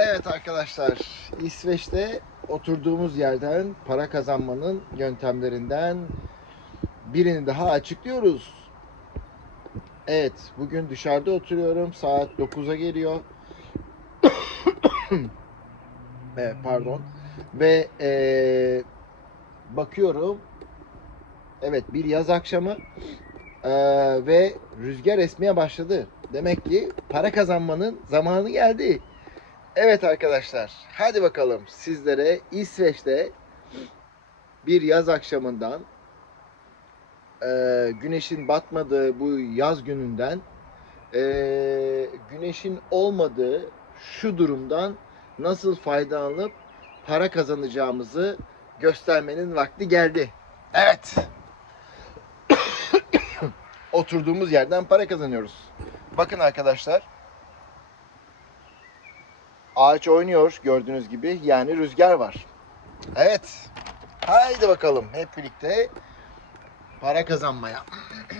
Evet arkadaşlar, İsveç'te oturduğumuz yerden para kazanmanın yöntemlerinden birini daha açıklıyoruz. Evet, bugün dışarıda oturuyorum. Saat 9'a geliyor. evet, pardon. Ve eee, bakıyorum. Evet, bir yaz akşamı eee, ve rüzgar esmeye başladı. Demek ki para kazanmanın zamanı geldi. Evet arkadaşlar, hadi bakalım sizlere İsveç'te bir yaz akşamından eee, güneşin batmadığı bu yaz gününden eee, güneşin olmadığı şu durumdan nasıl faydalanıp para kazanacağımızı göstermenin vakti geldi. Evet. Oturduğumuz yerden para kazanıyoruz. Bakın arkadaşlar. Ağaç oynuyor gördüğünüz gibi. Yani rüzgar var. Evet. Haydi bakalım hep birlikte para kazanmaya.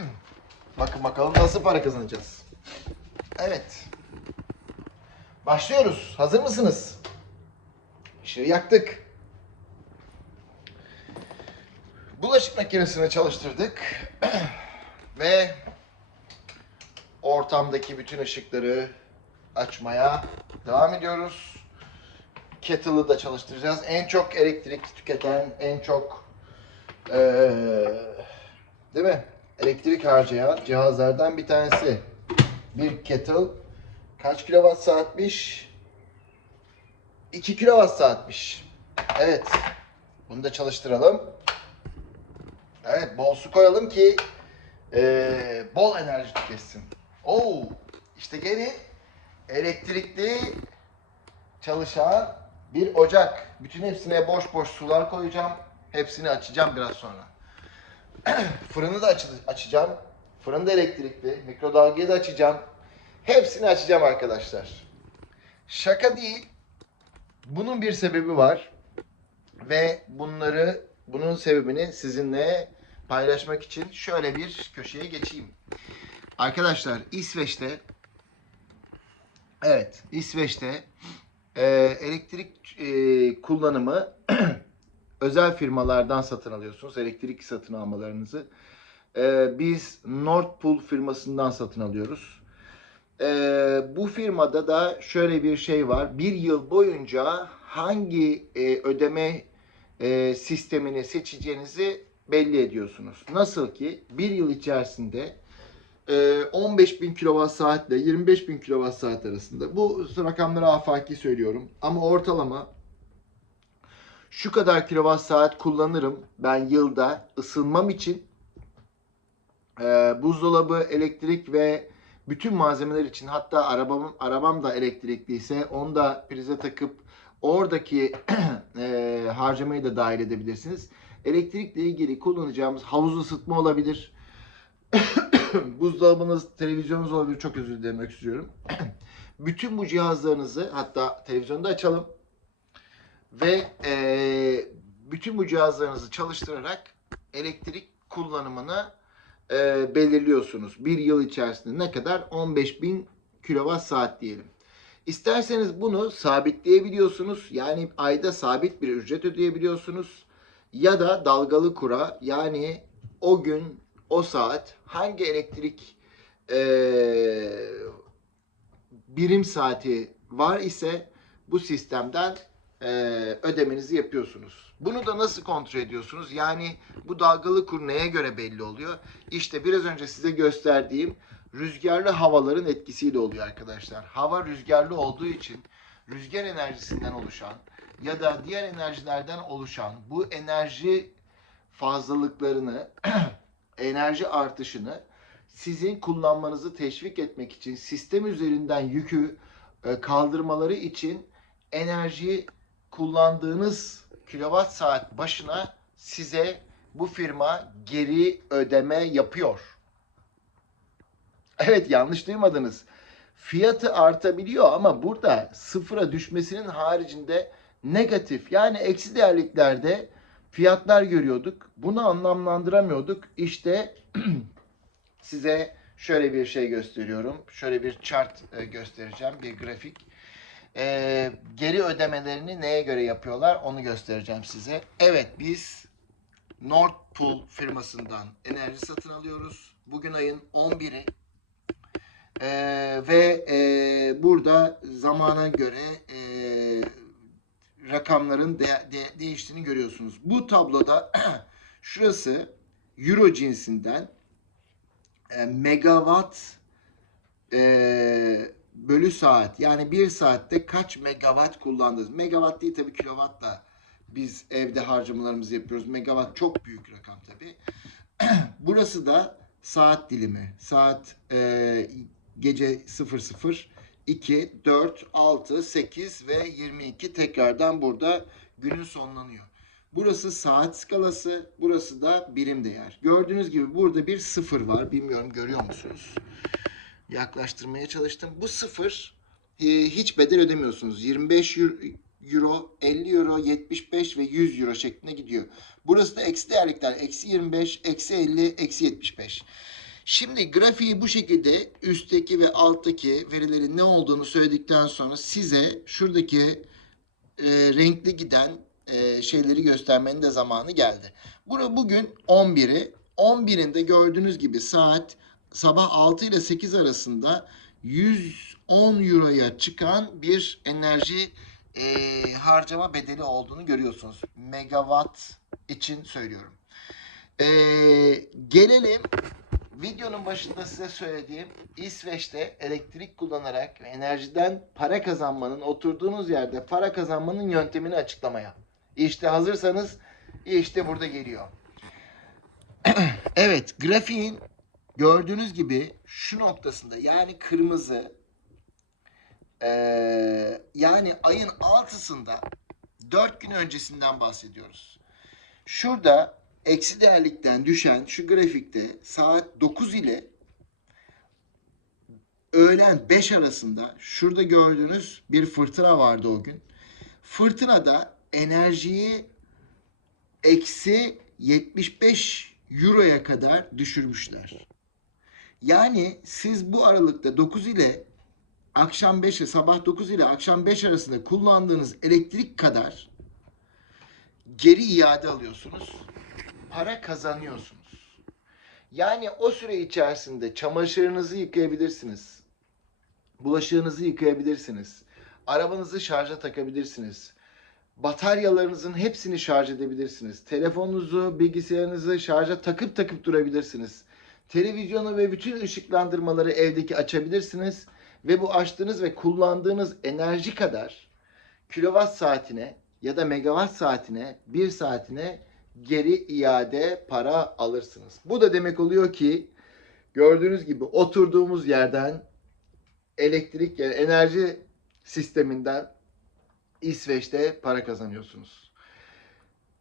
Bakın bakalım nasıl para kazanacağız. Evet. Başlıyoruz. Hazır mısınız? Işığı yaktık. Bulaşık makinesini çalıştırdık. Ve ortamdaki bütün ışıkları açmaya devam ediyoruz. Kettle'ı da çalıştıracağız. En çok elektrik tüketen, en çok eee, değil mi? Elektrik harcayan cihazlardan bir tanesi. Bir kettle kaç kilowatt saatmiş? 2 kilowatt saatmiş. Evet. Bunu da çalıştıralım. Evet, bol su koyalım ki eee, bol enerji tüketsin. Oo, işte gene elektrikli çalışan bir ocak. Bütün hepsine boş boş sular koyacağım. Hepsini açacağım biraz sonra. Fırını da açı- açacağım. Fırın da elektrikli. Mikrodalgayı da açacağım. Hepsini açacağım arkadaşlar. Şaka değil. Bunun bir sebebi var. Ve bunları, bunun sebebini sizinle paylaşmak için şöyle bir köşeye geçeyim. Arkadaşlar İsveç'te Evet, İsveç'te e, elektrik e, kullanımı özel firmalardan satın alıyorsunuz. Elektrik satın almalarınızı. E, biz Nord Pool firmasından satın alıyoruz. E, bu firmada da şöyle bir şey var. Bir yıl boyunca hangi e, ödeme e, sistemini seçeceğinizi belli ediyorsunuz. Nasıl ki bir yıl içerisinde 15 bin kilowatt saat ile 25 bin kilowatt saat arasında. Bu rakamları afaki söylüyorum. Ama ortalama şu kadar kilowatt saat kullanırım ben yılda ısınmam için. E, buzdolabı, elektrik ve bütün malzemeler için hatta arabam arabam da elektrikliyse onu da prize takıp oradaki e, harcamayı da dahil edebilirsiniz. Elektrikle ilgili kullanacağımız havuz ısıtma olabilir. buzdolabınız, televizyonunuz olabilir. Çok özür dilemek istiyorum. Bütün bu cihazlarınızı hatta televizyonu da açalım. Ve eee, bütün bu cihazlarınızı çalıştırarak elektrik kullanımını eee, belirliyorsunuz. Bir yıl içerisinde ne kadar? 15.000 kilowatt saat diyelim. İsterseniz bunu sabitleyebiliyorsunuz. Yani ayda sabit bir ücret ödeyebiliyorsunuz. Ya da dalgalı kura yani o gün o saat hangi elektrik eee, birim saati var ise bu sistemden eee, ödemenizi yapıyorsunuz. Bunu da nasıl kontrol ediyorsunuz? Yani bu dalgalı kur neye göre belli oluyor? İşte biraz önce size gösterdiğim rüzgarlı havaların etkisiyle oluyor arkadaşlar. Hava rüzgarlı olduğu için rüzgar enerjisinden oluşan ya da diğer enerjilerden oluşan bu enerji fazlalıklarını enerji artışını sizin kullanmanızı teşvik etmek için sistem üzerinden yükü e, kaldırmaları için enerji kullandığınız kilowatt saat başına size bu firma geri ödeme yapıyor. Evet yanlış duymadınız. Fiyatı artabiliyor ama burada sıfıra düşmesinin haricinde negatif yani eksi değerliklerde fiyatlar görüyorduk. Bunu anlamlandıramıyorduk. İşte size şöyle bir şey gösteriyorum. Şöyle bir chart e, göstereceğim. Bir grafik. E, geri ödemelerini neye göre yapıyorlar onu göstereceğim size. Evet biz Nord Pool firmasından enerji satın alıyoruz. Bugün ayın 11'i. Ee, ve e, burada zamana göre rakamların de- de- değiştiğini görüyorsunuz. Bu tabloda şurası Euro cinsinden e, megawatt e, bölü saat. Yani bir saatte kaç megawatt kullandınız? Megawatt değil tabii kilowattla biz evde harcamalarımızı yapıyoruz. Megawatt çok büyük rakam tabii. Burası da saat dilimi. Saat e, gece 00, 2, 4, 6, 8 ve 22 tekrardan burada günün sonlanıyor. Burası saat skalası, burası da birim değer. Gördüğünüz gibi burada bir sıfır var. Bilmiyorum görüyor musunuz? Yaklaştırmaya çalıştım. Bu sıfır e, hiç bedel ödemiyorsunuz. 25 euro, euro, 50 euro, 75 ve 100 euro şeklinde gidiyor. Burası da eksi değerlikler. Eksi 25, eksi 50, eksi 75. Şimdi grafiği bu şekilde üstteki ve alttaki verilerin ne olduğunu söyledikten sonra size şuradaki e, renkli giden e, şeyleri göstermenin de zamanı geldi. Bura bugün 11'i. 11'inde gördüğünüz gibi saat sabah 6 ile 8 arasında 110 euroya çıkan bir enerji e, harcama bedeli olduğunu görüyorsunuz. Megawatt için söylüyorum. E, gelelim videonun başında size söylediğim İsveç'te elektrik kullanarak ve enerjiden para kazanmanın oturduğunuz yerde para kazanmanın yöntemini açıklamaya. İşte hazırsanız işte burada geliyor. evet grafiğin gördüğünüz gibi şu noktasında yani kırmızı eee, yani ayın altısında 4 gün öncesinden bahsediyoruz. Şurada eksi değerlikten düşen şu grafikte saat 9 ile öğlen 5 arasında şurada gördüğünüz bir fırtına vardı o gün. Fırtınada enerjiyi eksi 75 euroya kadar düşürmüşler. Yani siz bu aralıkta 9 ile akşam 5'e sabah 9 ile akşam 5 arasında kullandığınız elektrik kadar geri iade alıyorsunuz. Para kazanıyorsunuz. Yani o süre içerisinde çamaşırınızı yıkayabilirsiniz. Bulaşığınızı yıkayabilirsiniz. Arabanızı şarja takabilirsiniz. Bataryalarınızın hepsini şarj edebilirsiniz. Telefonunuzu, bilgisayarınızı şarja takıp takıp durabilirsiniz. Televizyonu ve bütün ışıklandırmaları evdeki açabilirsiniz. Ve bu açtığınız ve kullandığınız enerji kadar kilowatt saatine ya da megawatt saatine, bir saatine geri iade para alırsınız. Bu da demek oluyor ki gördüğünüz gibi oturduğumuz yerden elektrik yani enerji sisteminden İsveç'te para kazanıyorsunuz.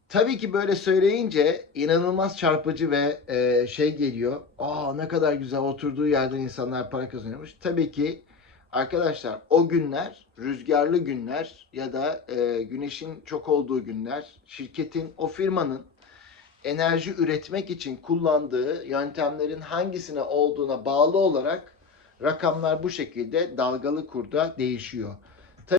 Tabii ki böyle söyleyince inanılmaz çarpıcı ve e, şey geliyor. Aa ne kadar güzel oturduğu yerden insanlar para kazanıyormuş. Tabii ki arkadaşlar o günler rüzgarlı günler ya da e, güneşin çok olduğu günler şirketin o firmanın enerji üretmek için kullandığı yöntemlerin hangisine olduğuna bağlı olarak rakamlar bu şekilde dalgalı kurda değişiyor.